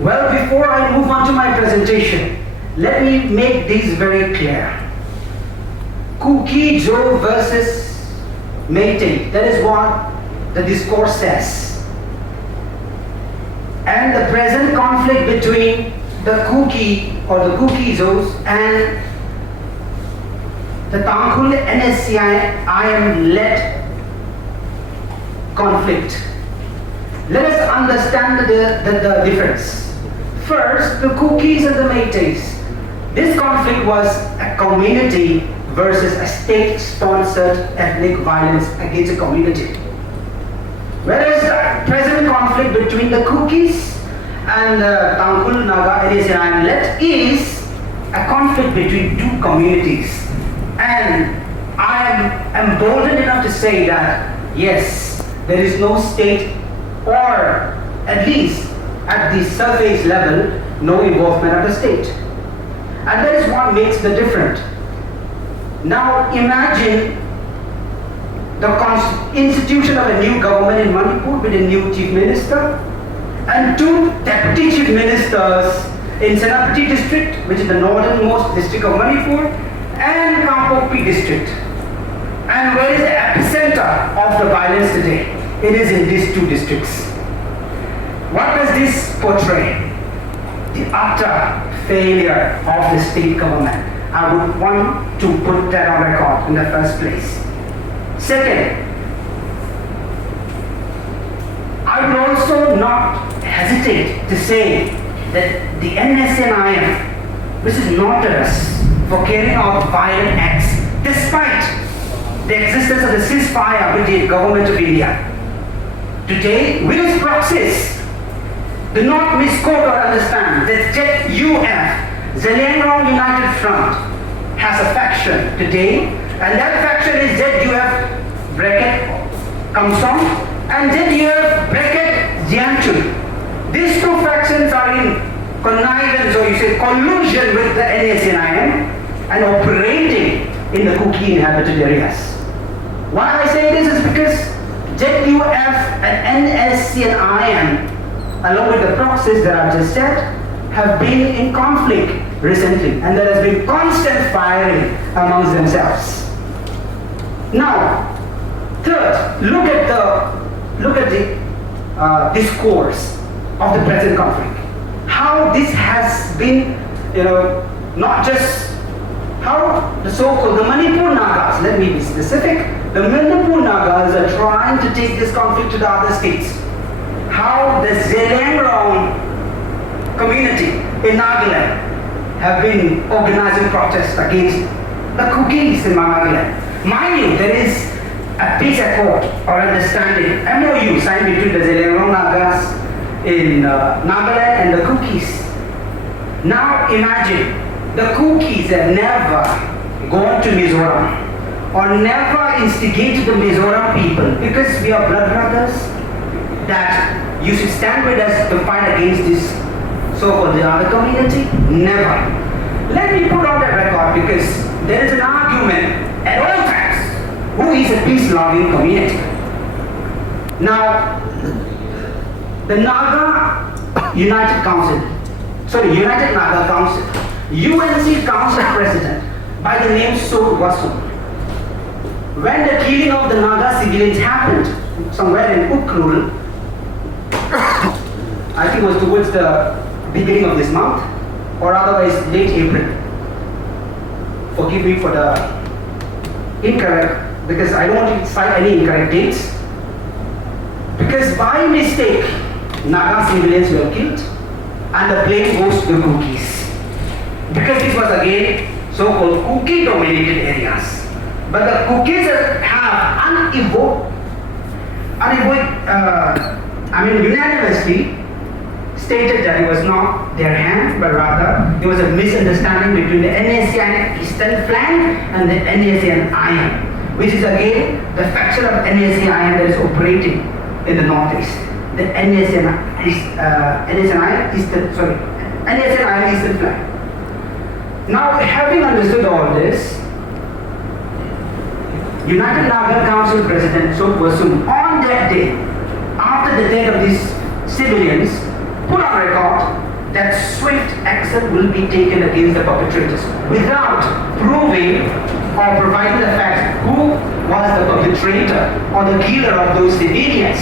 Well, before I move on to my presentation, let me make these very clear. Kuki-Zo versus Meitei, that is what the discourse says. And the present conflict between the Kuki or the Kuki-Zos and the Doungel NSCI-IM-led conflict. Let us understand the difference. First, the Kukis and the Meiteis. This conflict was a community versus a state-sponsored ethnic violence against a community. Whereas the present conflict between the Kukis and the Doungel Naga NSCI-IM-led is a conflict between two communities. And I am emboldened enough to say that, yes, there is no state, or at least at the surface level, no involvement of the state. And that is what makes the difference. Now imagine the institution of a new government in Manipur with a new chief minister and two deputy chief ministers in Senapati district, which is the northernmost district of Manipur, and Kampokpi district. And where is the epicenter of the violence today? It is in these two districts. What does this portray? The utter failure of the state government. I would want to put that on record in the first place. Second, I would also not hesitate to say that the NSCI-IM, which is notorious for carrying out violent acts despite the existence of the ceasefire with the government of India. Today, with its proxies, do not misquote or understand that ZUF, Zeliangrong United Front, has a faction today, and that faction is ZUF bracket Kamsong and ZUF bracket Jiangchu. These two factions are in connivance, or you say collusion, with the NSCI-IM and operating in the Kuki inhabited areas. Why I say this is because ZUF and NSCI-IM, along with the proxies that I've just said, have been in conflict recently, and there has been constant firing amongst themselves. Now, third, look at the discourse of the present conflict. How this has been, not just how the so-called the Manipur Nagas, let me be specific, the Manipur Nagas are trying to take this conflict to the other states. How the Zeliangrong community in Nagaland have been organizing protests against the Kukis in Nagaland. Mind you, there is a peace accord or understanding, MOU, signed between the Zeliangrong Nagas in Nagaland and the Kukis. Now imagine, the Kukis have never gone to Mizoram or never instigated the Mizoram people, because we are blood brothers, that you should stand with us to fight against this so-called the other community. Never. Let me put on that record, because there is an argument at all times who is a peace-loving community. Now, the United Naga Council, UNC Council President by the name Sod Wasu. When the killing of the Naga civilians happened somewhere in Ukrul, I think it was towards the beginning of this month, or otherwise late April. Forgive me for the incorrect, because I don't want to cite any incorrect dates. Because by mistake, Naga civilians were killed, and the blame goes to the Kukis. Because this was again so-called Kuki dominated areas. But the Kukis have unanimously stated that it was not their hand, but rather it was a misunderstanding between the NSCI eastern flank and the NSCI-IM, which is again the faction of NSCI-IM that is operating in the northeast. The NSCI eastern flank. Now, having understood all this, United Naga Council President Sod Wasu, on that day, after the death of these civilians, put on record action will be taken against the perpetrators without proving or providing the facts who was the perpetrator or the killer of those civilians.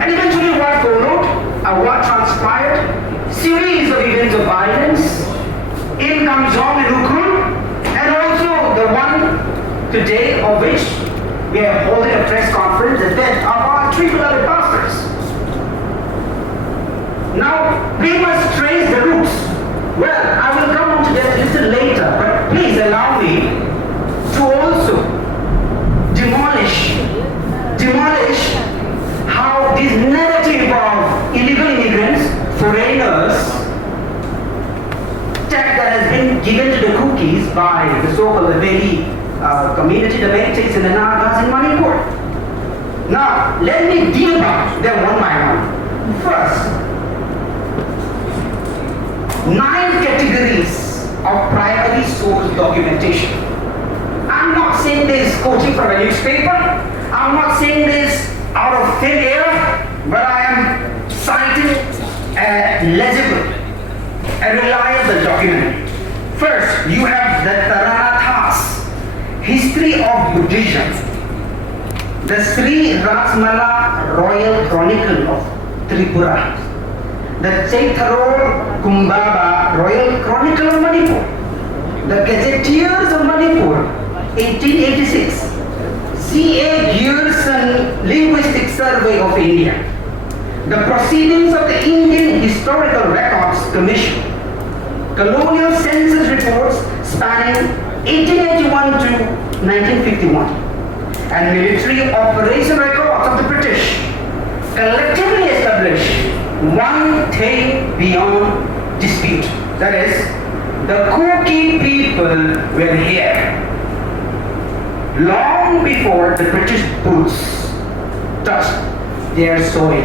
And eventually what followed, what transpired, series of events of violence. In comes Doungel and Ukhrul, and also the one today of which we are holding a press conference, the death of our three beloved pastors. Now, we must trace the roots. Well, I will come on to that a little later, but please allow me to also demolish how this narrative of illegal immigrants, foreigners, tag that has been given to the Kukis by the so-called Veli community, the Meiteis and the Nagas in Manipur. Now, let me debunk them one by one. First, 9 categories of primary source documentation. I'm not saying this quoting from a newspaper. I'm not saying this out of thin air, but I am citing a legible, a reliable document. First, you have the Taranathas, History of Buddhism, the Sri Rasmala Royal Chronicle of Tripura, the Chaitharol Kumbaba Royal Chronicle of Manipur, the Gazetteers of Manipur, 1886, C.A. Gearson Linguistic Survey of India, the Proceedings of the Indian Historical Records Commission, colonial census reports spanning 1881 to 1951, and military operation records of the British collectively establish one thing beyond dispute. That is, the Kuki people were here long before the British boots touched their soil,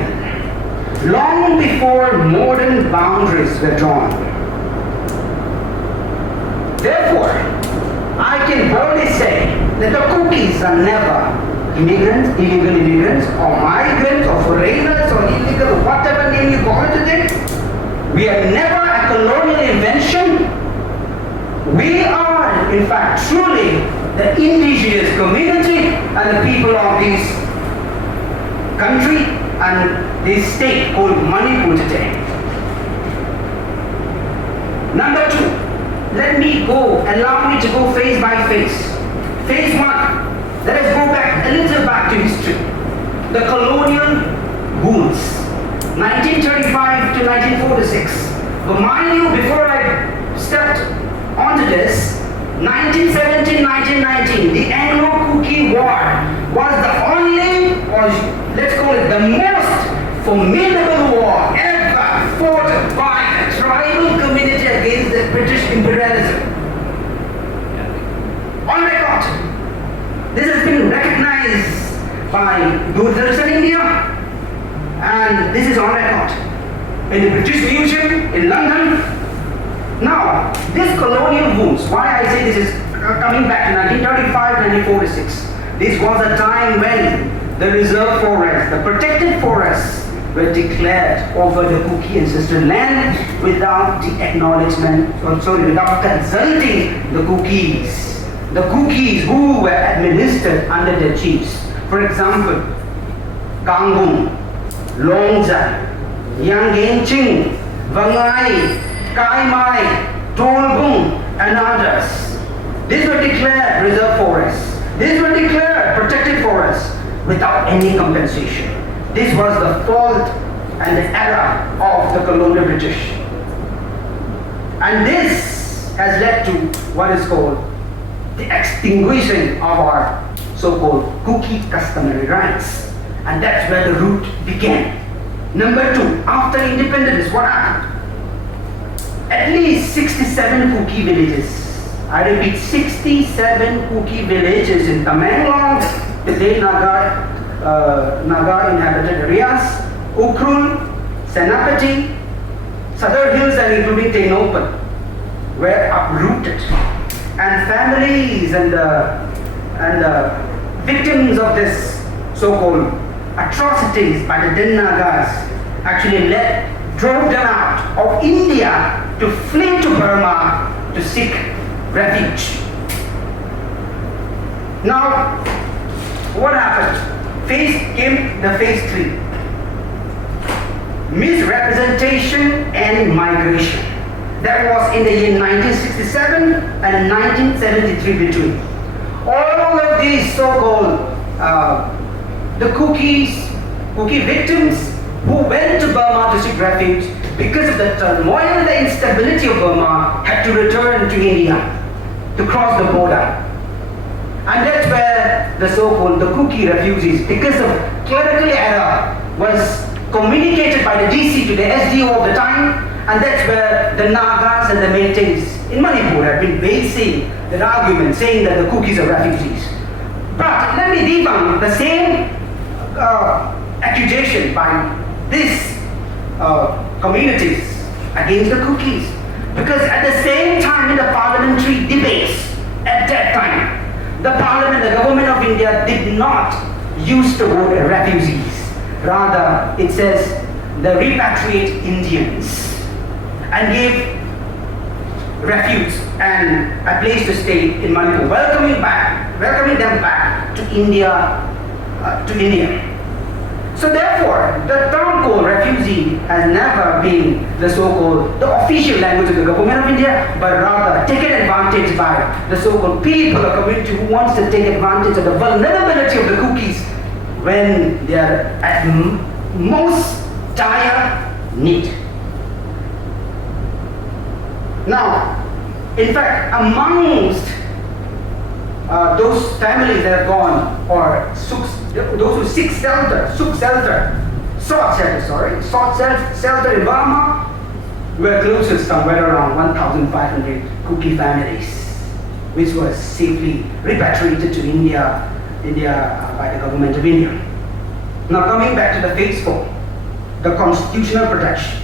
long before modern boundaries were drawn. Therefore, I can boldly say that the Kukis are never immigrants, illegal immigrants, or migrants, or foreigners, or illegal, whatever name you call it today. We are never a colonial invention. We are, in fact, truly the indigenous community and the people of this country and this state called Manipur today. Number 2, allow me to go phase by phase. Phase 1, let us go back a little back to history. The colonial wounds, 1935 to 1946. But mind you, before I stepped onto this, 1917-1919, the Anglo-Kuki War was the only, or let's call it the most formidable war ever fought by a tribal community against the British imperialism. On record, this has been recognized by Doungel in India, and this is on record in the British Museum in London. Now, this colonial wounds, why I say this is coming back to 1935-1946. This was a time when the reserve forests, the protected forests, were declared over the Kuki ancestral land without the acknowledgement, without consulting the Kukis. The Kukis who were administered under their chiefs. For example, Kangung, Longja, Yangenching, Vangai, Kaimai, Tolbung, and others. These were declared reserve forests. These were declared protected forests without any compensation. This was the fault and the error of the colonial British. And this has led to what is called the extinguishing of our so-called Kuki customary rights. And that's where the root began. Number 2, after independence, what happened? At least 67 Kuki villages. I repeat, 67 Kuki villages in Thangminlal, the then Naga inhabited areas, Ukhrul, Senapati, Southern Hills and including Tenopan were uprooted. And families and the victims of this so-called atrocities by the Den Nagas actually drove them out of India to flee to Burma to seek refuge. Now, what happened? Came the phase 3. Misrepresentation and migration. That was in the year 1967 and 1973 between. All of these so-called the Kuki victims who went to Burma to seek refuge because of the turmoil and the instability of Burma had to return to India to cross the border. And that's where the so-called the Kuki refugees, because of clerical error, was communicated by the DC to the SDO of the time, and that's where the Nagas and the Meiteis in Manipur have been basing their argument, saying that the Kukis are refugees. But let me debunk the same accusation by these communities against the Kukis, because at the same time in the parliamentary debates at that time, the parliament, the government of India did not use the word refugees. Rather, it says the repatriate Indians, and gave refuge and a place to stay in Manipur, welcoming them back to India. So therefore, the term called refugee has never been the so-called the official language of the government of India, but rather taken advantage by the so-called people or community who wants to take advantage of the vulnerability of the Kukis when they are at most dire need. Now, in fact, amongst those families that have gone, or those who sought shelter in Burma, were closest somewhere around 1,500 Kuki families, which was safely repatriated to India by the government of India. Now coming back to the phase 4, the constitutional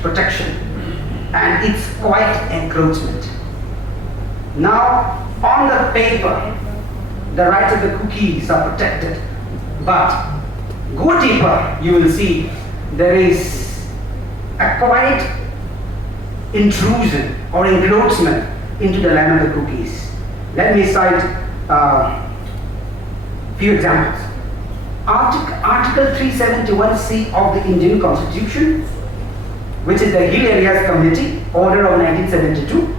protection and its quiet encroachment. Now, on the paper, the rights of the Kukis are protected, but go deeper, you will see there is a quiet intrusion or encroachment into the land of the Kukis. Let me cite few examples. Article 371C of the Indian Constitution, which is the Hill Areas Committee Order of 1972.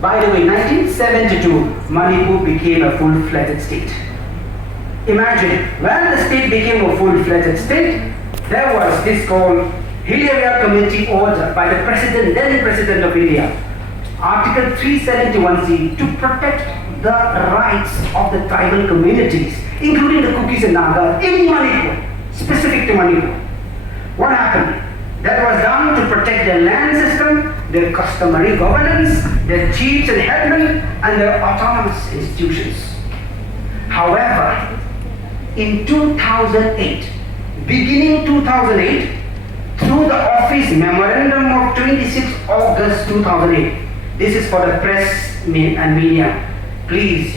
By the way, 1972, Manipur became a full-fledged state. Imagine, when the state became a full-fledged state, there was this called Hill Area Committee Order by the then President of India, Article 371C, to protect the rights of the tribal communities, including the Kukis and Nagas in Manipur, specific to Manipur. What happened? That was done to protect their land system, their customary governance, their chiefs and headmen, and their autonomous institutions. However, in 2008, beginning 2008, through the Office Memorandum of 26 August 2008, this is for the press and media, please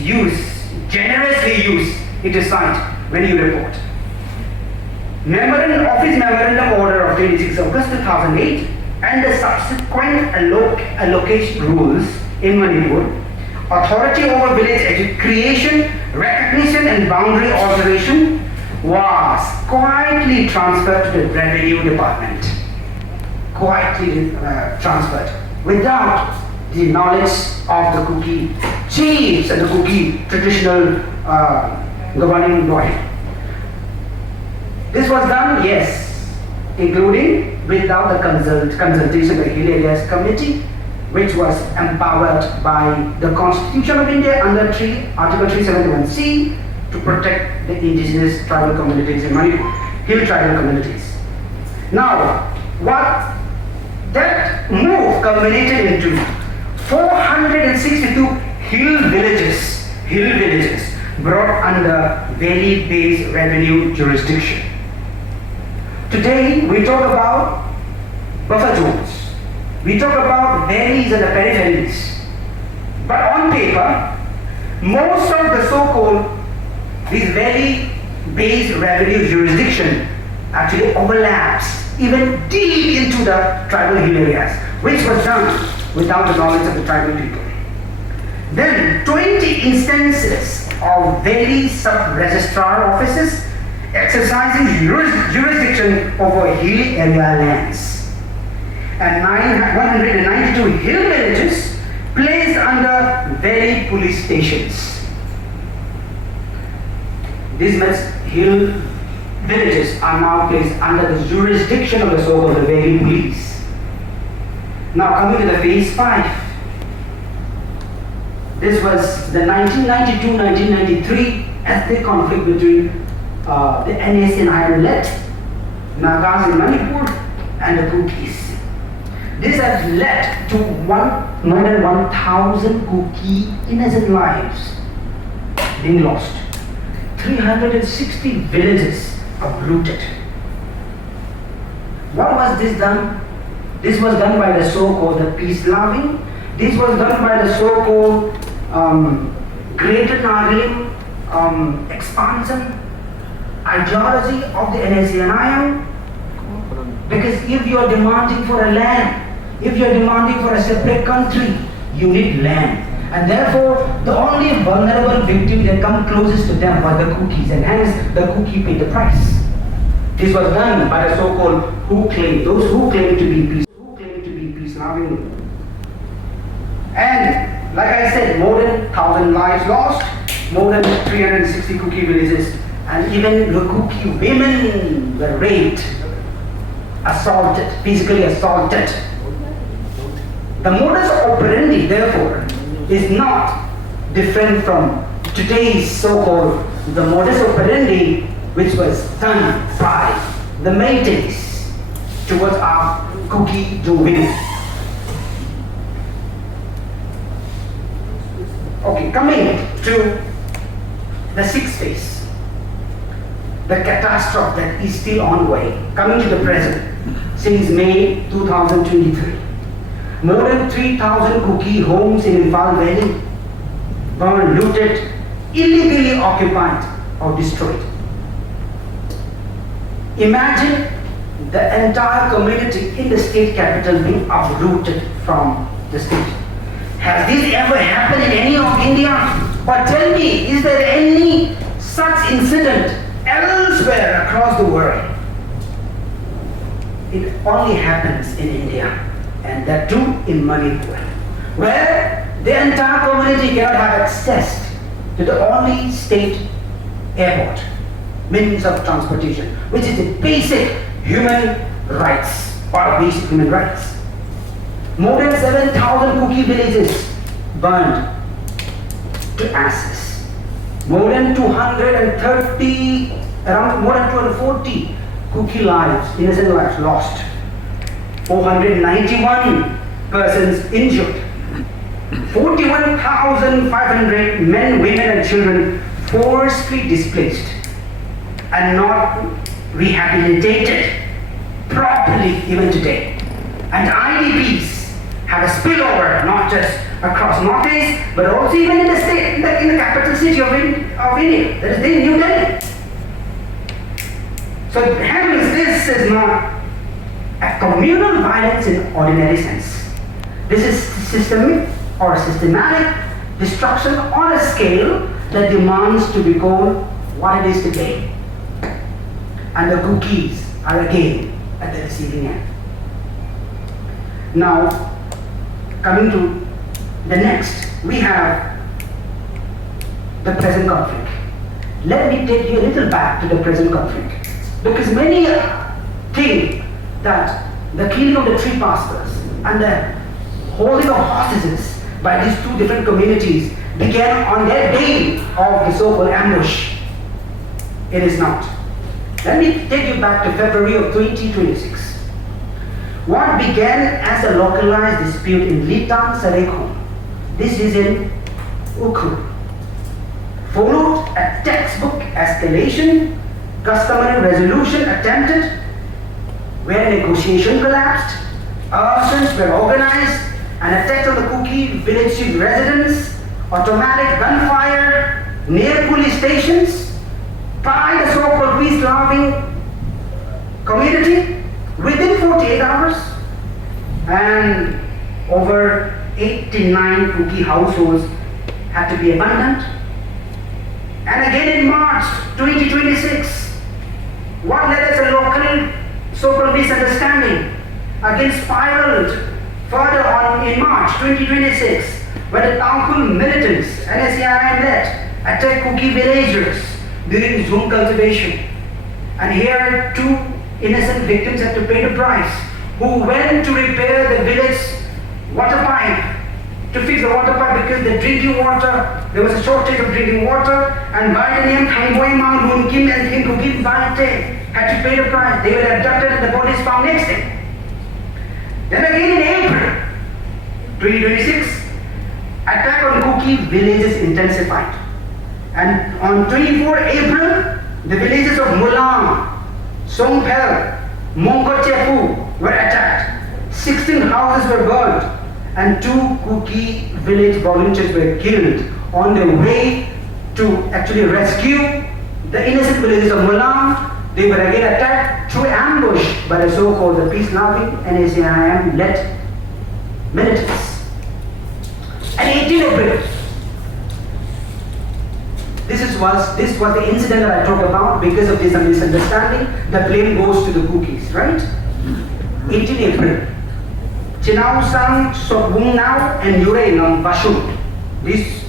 generously use it to cite when you report. Office Memorandum Order of 26 August 2008 and the subsequent allocation rules in Manipur, authority over village creation, recognition and boundary alteration was quietly transferred to the Revenue Department. Quietly transferred without the knowledge of the Kuki chiefs and the Kuki traditional governing body. This was done, yes, including without the consultation of the Hill Areas Committee, which was empowered by the Constitution of India under Article 371C to protect the indigenous tribal communities in Manipur, hill tribal communities. Now, what that move culminated into 462 hill villages brought under valley-based revenue jurisdiction. Today, we talk about buffer zones. We talk about valleys and the peripheries. But on paper, most of the so-called these valley-based revenue jurisdiction actually overlaps even deep into the tribal hill areas, which was done without the knowledge of the tribal people. Then 20 instances of very sub-registrar offices exercising jurisdiction over hilly area lands, and 192 hill villages placed under very police stations. These hill villages are now placed under the jurisdiction of the so-called very police. Now coming to the phase 5. This was the 1992-1993 ethnic conflict between the NS in Ireland, Nagas in Manipur, and the Kukis. This has led to more than 1,000 Kuki innocent lives being lost. 360 villages uprooted. What was this done? This was done by the so-called peace-loving. This was done by the so-called Greater Nagalim expansion ideology of the NSCNIM. Because if you are demanding for a land, if you are demanding for a separate country, you need land. And therefore, the only vulnerable victim that come closest to them were the Kukis, and hence the Kuki paid the price. This was done by the so-called those who claim to be peace-loving. And like I said, more than 1,000 lives lost, more than 360 Kuki villages, and even the Kuki women were raped, assaulted, physically assaulted. The modus operandi, therefore, is not different from today's so-called the modus operandi which was done by the Métis towards our Kuki-Zo women. Okay, coming to the sixth phase, the catastrophe that is still ongoing, coming to the present, since May 2023. More than 3,000 Kuki homes in Imphal Valley were looted, illegally occupied or destroyed. Imagine the entire community in the state capital being uprooted from the state. Has this ever happened in any of India? Or tell me, is there any such incident elsewhere across the world? It only happens in India, and that too in Manipur, where the entire community cannot have access to the only state airport, means of transportation, which is the basic human rights, or basic human rights. More than 7,000 Kuki villages burned to ashes. More than 230, around more than 240 Kuki lives, innocent lives lost. 491 persons injured. 41,500 men, women and children forcibly displaced and not rehabilitated properly even today. And IDPs have a spillover not just across Northeast, but also even in the state, in the capital city of India, that is New Delhi. So hence this is not a communal violence in ordinary sense. This is systemic or systematic destruction on a scale that demands to be called what it is today. And the Kukis are again at the receiving end. Now, coming to the next, we have the present conflict. Let me take you a little back to the present conflict, because many think that the killing of the tree pastors and the holding of hostages by these two different communities began on their day of the so-called ambush. It is not. Let me take you back to February of 2026. What began as a localized dispute in Litan Sarekhu, this is in Ukhrul, followed a textbook escalation, customary resolution attempted, where negotiation collapsed, arsons were organized, an attack on the Kuki village residents, automatic gunfire near police stations by the so-called peace-loving community, within 48 hours, and over 89 Kuki households had to be abandoned. And again in March 2026, what led as a local so-called misunderstanding again spiraled further on in March 2026, where the Doungel militants, NSCIM-led, attacked Kuki villagers during Zoom cultivation. And here 2 innocent victims had to pay the price, who went to repair the village water pipe, to fix the water pipe because the drinking water, there was a shortage of drinking water, and by the name Thangminlal, Moon Kim and Kim Kuki had to pay the price. They were abducted and the bodies found next day. Then again in April 2026, attack on Kuki villages intensified. And on 24 April, the villages of Mulam, Songphel, Mongkochepu were attacked. 16 houses were burned, and 2 Kuki village volunteers were killed on their way to actually rescue the innocent villages of Mulam. They were again attacked through ambush by the so-called the peace-loving NSCIM-led militants. And 18 April, this was the incident that I talked about. Because of this misunderstanding, the blame goes to the Kukis, right? 18 April, Chinau Sang, Sokbung Nau, and Yurei Nam Bashum. These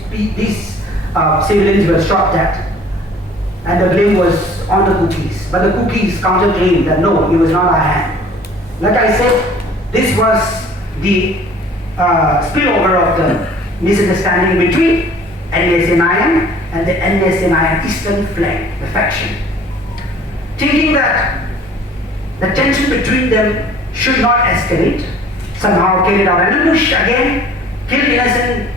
civilians were shot at, and the blame was on the Kukis. But the Kukis counterclaimed that no, it was not our hand. Like I said, this was the spillover of the misunderstanding between NSNIM and the NSNIM Eastern Flank, the faction. Thinking that the tension between them should not escalate, somehow carried out an ambush again, killed innocent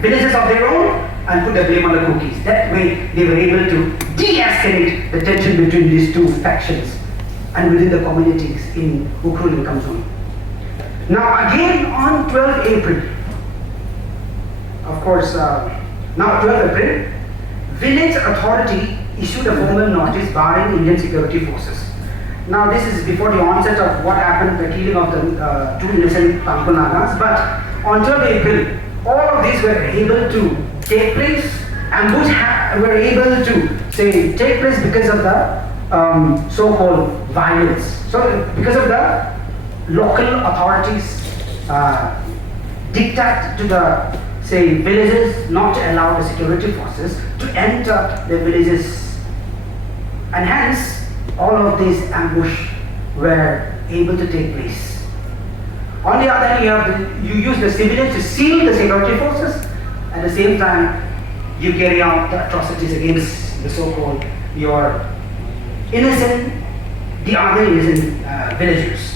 villagers of their own, and put the blame on the Kukis. That way they were able to de-escalate the tension between these 2 factions and within the communities in Ukhrul and Kamsun. Now again on 12 April, of course, now 12 April, village authority issued a formal notice barring Indian security forces. Now this is before the onset of what happened, the killing of the 2 innocent Thangminlal Nagas, but on 12 April, all of these were able to take place, ambush were able to take place because of the so-called violence. So because of the local authorities dictate to the villages not to allow the security forces to enter the villages, and hence all of these ambush were able to take place. On the other hand, you use the civilians to seal the security forces. At the same time, you carry out the atrocities against the so-called your innocent, the other innocent villagers.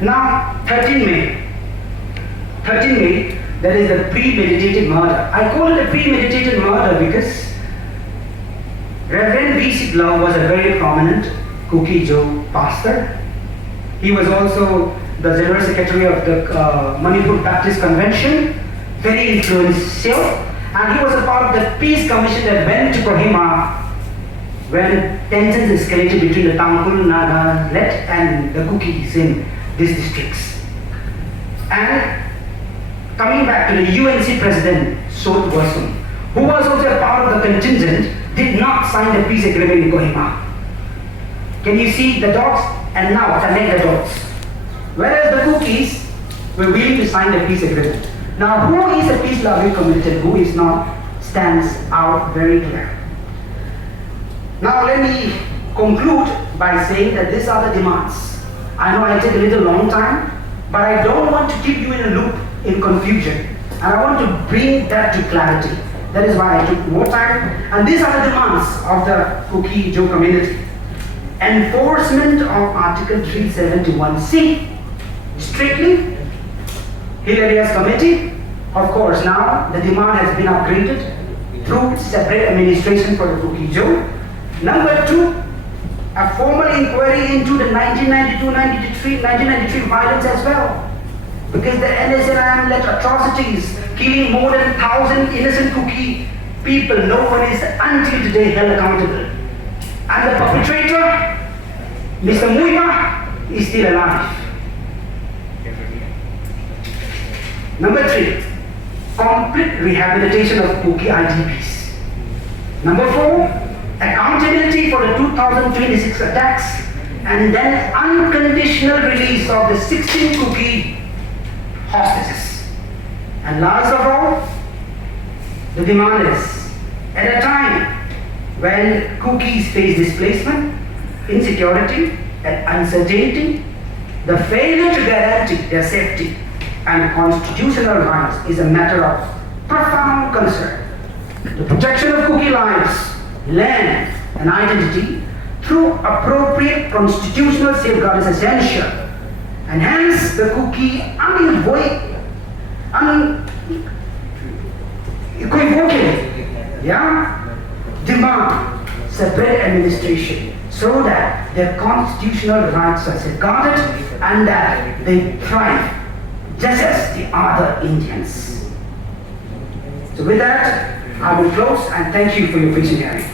Now, 13 May, that is the premeditated murder. I call it a premeditated murder because Reverend V.C. Blau was a very prominent Kuki-Zo pastor. He was also the General Secretary of the Manipur Baptist Convention, very influential, and he was a part of the Peace Commission that went to Kohima when tensions escalated between the Doungel Naga-led and the Kukis in these districts. And coming back to the UNC President, Sot Wasum, who was also a part of the contingent, did not sign the peace agreement in Kohima. Can you see the dots? And now connect the dots. Whereas the Kukis were willing to sign the peace agreement. Now, who is a peace-loving community and who is not stands out very clear. Now, let me conclude by saying that these are the demands. I know I take a little long time, but I don't want to keep you in a loop in confusion. And I want to bring that to clarity. That is why I took more time. And these are the demands of the Kuki-Zo community. Enforcement of Article 371C, strictly. Hill Areas Committee, of course, now the demand has been upgraded through separate administration for the Kuki-Zo. Number 2, a formal inquiry into the 1992-1993 violence as well. Because the NSNIM-led atrocities, killing more than 1,000 innocent Kuki people, no one is until today held accountable. And the perpetrator, Mr. Muiva, is still alive. Number 3, complete rehabilitation of Kuki IDPs. Number 4, accountability for the 2026 attacks, and then unconditional release of the 16 Kuki hostages. And last of all, the demand is, at a time when Kukis face displacement, insecurity, and uncertainty, the failure to guarantee their safety and constitutional rights is a matter of profound concern. The protection of Kuki lives, land, and identity through appropriate constitutional safeguards is essential, and hence the Kuki unequivocally demand separate administration so that their constitutional rights are safeguarded and that they thrive just as the other Indians. So with that, I will close and thank you for your patient hearing.